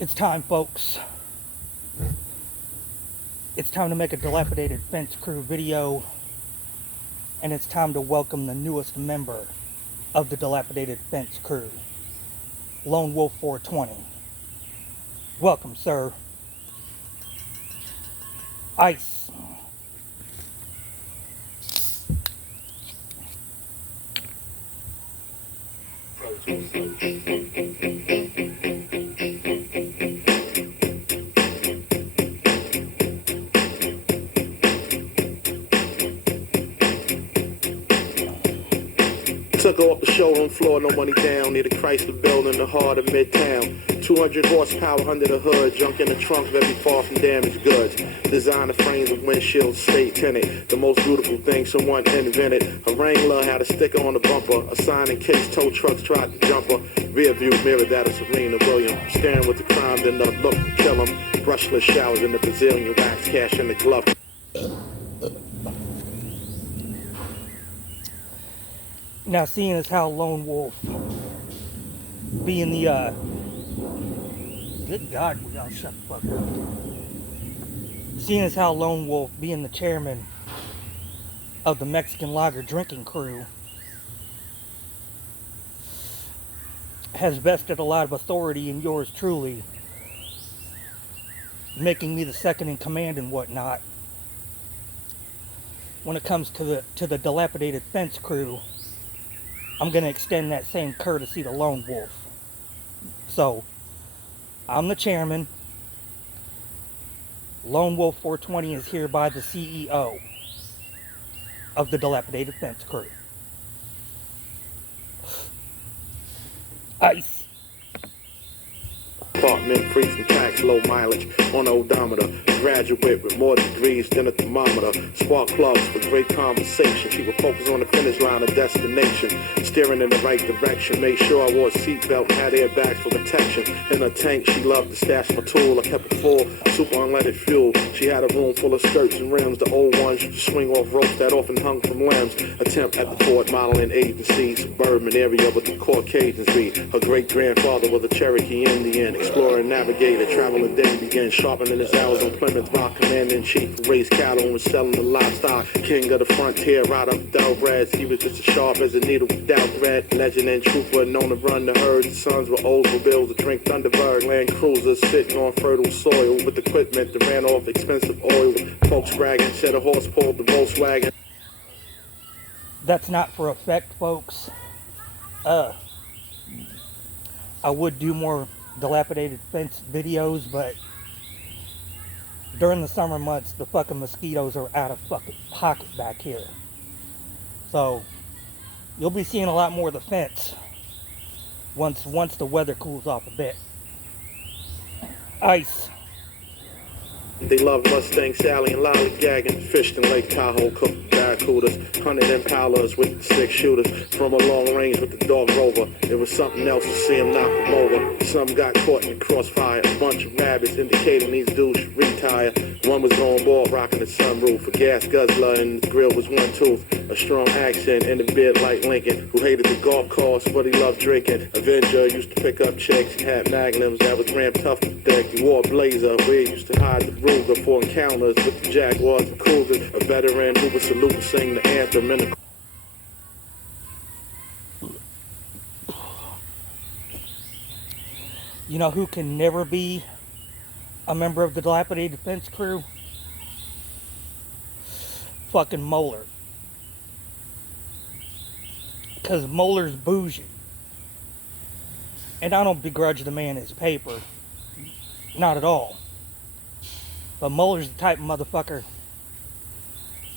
It's time, folks. It's time to make a dilapidated fence crew video, and it's time to welcome the newest member of the dilapidated fence crew, Lone Wolf 420. Welcome, sir. Ice. Took her off the showroom floor, no money down, near the Chrysler Building in the heart of Midtown. 200 horsepower under the hood, junk in the trunk of every far from damaged goods. Designer frames of windshields, state tinted. The most beautiful thing someone invented. A Wrangler had a sticker on the bumper, a sign in case tow trucks tried to jump her. Rear view mirror that of Serena Williams. Staring with the crime, then the look to kill him. Brushless showers in the Brazilian wax, cash in the glove. Now, seeing as how Lone Wolf being the, good God, we all shut the fuck up. Seeing as how Lone Wolf being the chairman of the Mexican Lager drinking crew has vested a lot of authority in yours truly, making me the second in command and whatnot. When it comes to the dilapidated fence crew, I'm going to extend that same courtesy to Lone Wolf. So, I'm the chairman. Lone Wolf 420 is hereby the CEO of the dilapidated fence crew. Ice. Apartment free from tax, low mileage on the odometer. Graduate with more degrees than a thermometer. Spark plugs for great conversation. She would focus on the finish line of destination. Steering in the right direction. Made sure I wore a seatbelt, had airbags for protection. In her tank, she loved to stash my tool. I kept it full, super unleaded fuel. She had a room full of skirts and rims. The old ones used to swing off ropes that often hung from limbs. Attempt at the Ford modeling agency. Suburban area with the Caucasians be. Her great-grandfather was a Cherokee Indian. Explorer and navigator, traveling then began sharpening his hours on Plymouth Rock. Commander-in-chief, raised cattle and was selling the livestock. King of the frontier, right up thoroughbreds. He was just as sharp as a needle without thread. Legend and trooper, known to run the herds. The sons were Oldsmobile to drink Thunderbird. Land cruisers sitting on fertile soil with equipment that ran off expensive oil. Folks bragging, said a horse pulled the Volkswagen. That's not for effect, folks. I would do more dilapidated fence videos, but during the summer months, the fucking mosquitoes are out of fucking pocket back here. So, you'll be seeing a lot more of the fence once the weather cools off a bit. Ice. They loved Mustang Sally and lollygagging, fished in Lake Tahoe, cooked barracudas, hunted impalas with the six shooters from a long range with the dog rover. It was something else to see him knock them over. Some got caught in the crossfire, a bunch of rabbits indicating these dudes should retire. One was going bald, rocking the sunroof, a gas guzzler, and the grill was one tooth. A strong accent and a beard like Lincoln, who hated the golf course but he loved drinking. Avenger used to pick up chicks and had magnums that was rammed tough to deck. He wore a blazer where he used to hide the Ruger for encounters with the Jaguars and Cougars. A veteran who would salute and sing the anthem in the... You know who can never be a member of the dilapidated fence crew? Fucking Moeller. Because Moeller's bougie. And I don't begrudge the man his paper. Not at all. But Moeller's the type of motherfucker,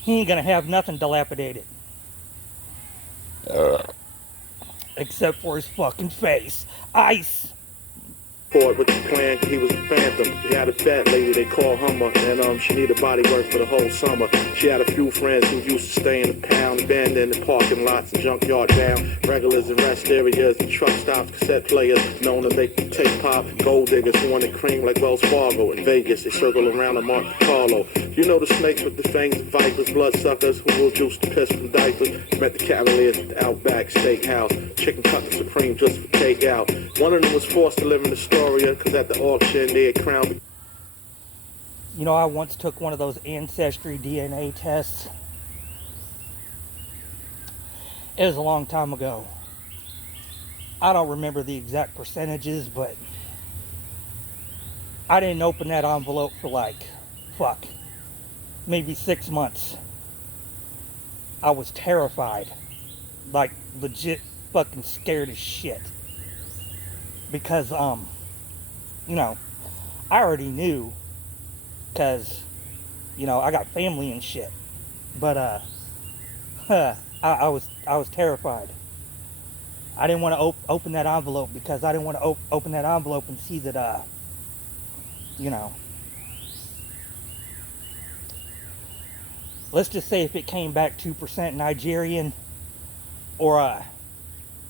he ain't gonna have nothing dilapidated. Except for his fucking face. Ice! With the plan, he was a phantom. He had a fat lady they call Hummer, and she needed body work for the whole summer. She had a few friends who used to stay in the pound, abandoned in the parking lots and junkyard down. Regulars and rest areas and truck stops, cassette players, known as they take pop. Gold diggers who wanted cream like Wells Fargo. In Vegas, they circle around the Monte Carlo. You know the snakes with the fangs and vipers, bloodsuckers who will juice the piss from diapers. Met the Cavaliers at the Outback Steakhouse. Chicken cutlet supreme just for takeout. One of them was forced to live in the store Victoria, cause at the auction they had crowned. You know, I once took one of those ancestry DNA tests. It was a long time ago. I don't remember the exact percentages, but I didn't open that envelope for like, maybe 6 months. I was terrified. Like, legit fucking scared as shit. Because, you know, I already knew, because, you know, I got family and shit. But, I was terrified. I didn't want to open that envelope because I didn't want to open that envelope and see that, you know, let's just say if it came back 2% Nigerian or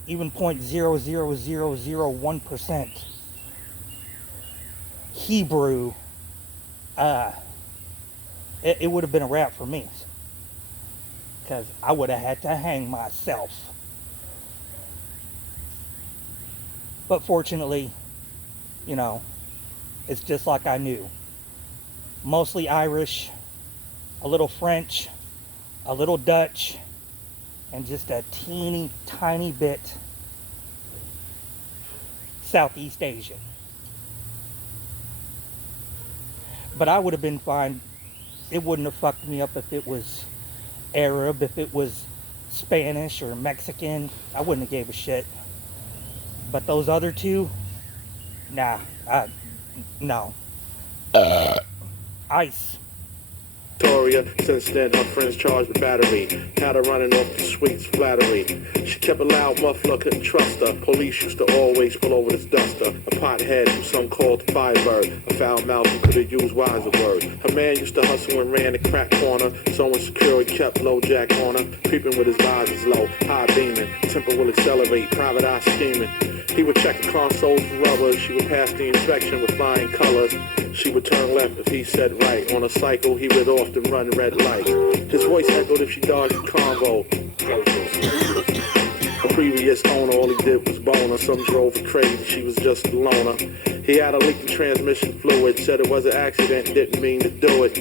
even 0.00001% Hebrew, it would have been a wrap for me. Because I would have had to hang myself. But fortunately, you know, it's just like I knew. Mostly Irish, a little French, a little Dutch, and just a teeny tiny bit Southeast Asian. But I would have been fine. It wouldn't have fucked me up if it was Arab, if it was Spanish or Mexican. I wouldn't have gave a shit. But those other two, nah, no. Ice. Victoria, since then her friends charged the battery. Had her running off the sweets flattery. She kept a loud muffler, couldn't trust her. Police used to always pull over this duster. A pothead who some called the Firebird. A foul mouth who could have used wiser words. Her man used to hustle and ran the crack corner. So insecure he kept low jack on her. Creeping with his visors low, high beaming. Temper will accelerate, private eye scheming. He would check the console for rubber. She would pass the inspection with flying colors. She would turn left if he said right. On a cycle, he would often run red lights. His voice echoed if she dodged the convo. Her previous owner, all he did was bone her. Some drove her crazy, she was just a loner. He had a leaking transmission fluid. Said it was an accident, didn't mean to do it.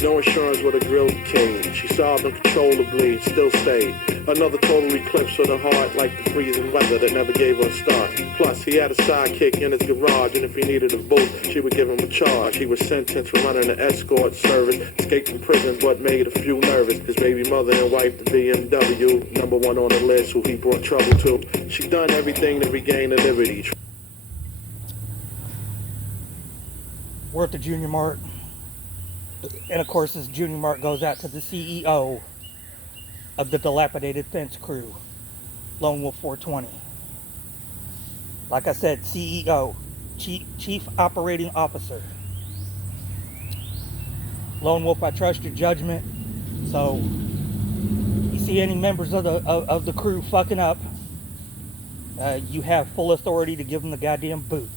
No insurance with a grill decayed. She solved uncontrollably, still stayed. Another total eclipse with her heart like the freezing weather that never gave her a start. Plus, he had a sidekick in his garage, and if he needed a boot, she would give him a charge. He was sentenced for running an escort service, escaped from prison but made a few nervous. His baby mother and wife, the BMW, #1 on the list, who he brought trouble to. She done everything to regain her liberty. We're at the Junior Mart. And of course, this Junior Mart goes out to the CEO of the Dilapidated Fence Crew, Lone Wolf 420. Like I said, CEO, Chief Operating Officer. Lone Wolf, I trust your judgment. So, you see any members of the crew fucking up, you have full authority to give them the goddamn boot.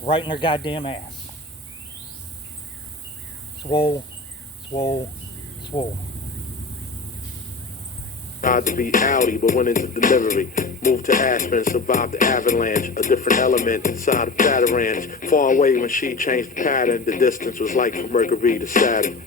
Right in their goddamn ass. Swole, swole, swole. Tried to be Audi, but went into delivery. Moved to Aspen, survived the avalanche. A different element inside of Fatter Ranch. Far away when she changed the pattern. The distance was like from Mercury to Saturn.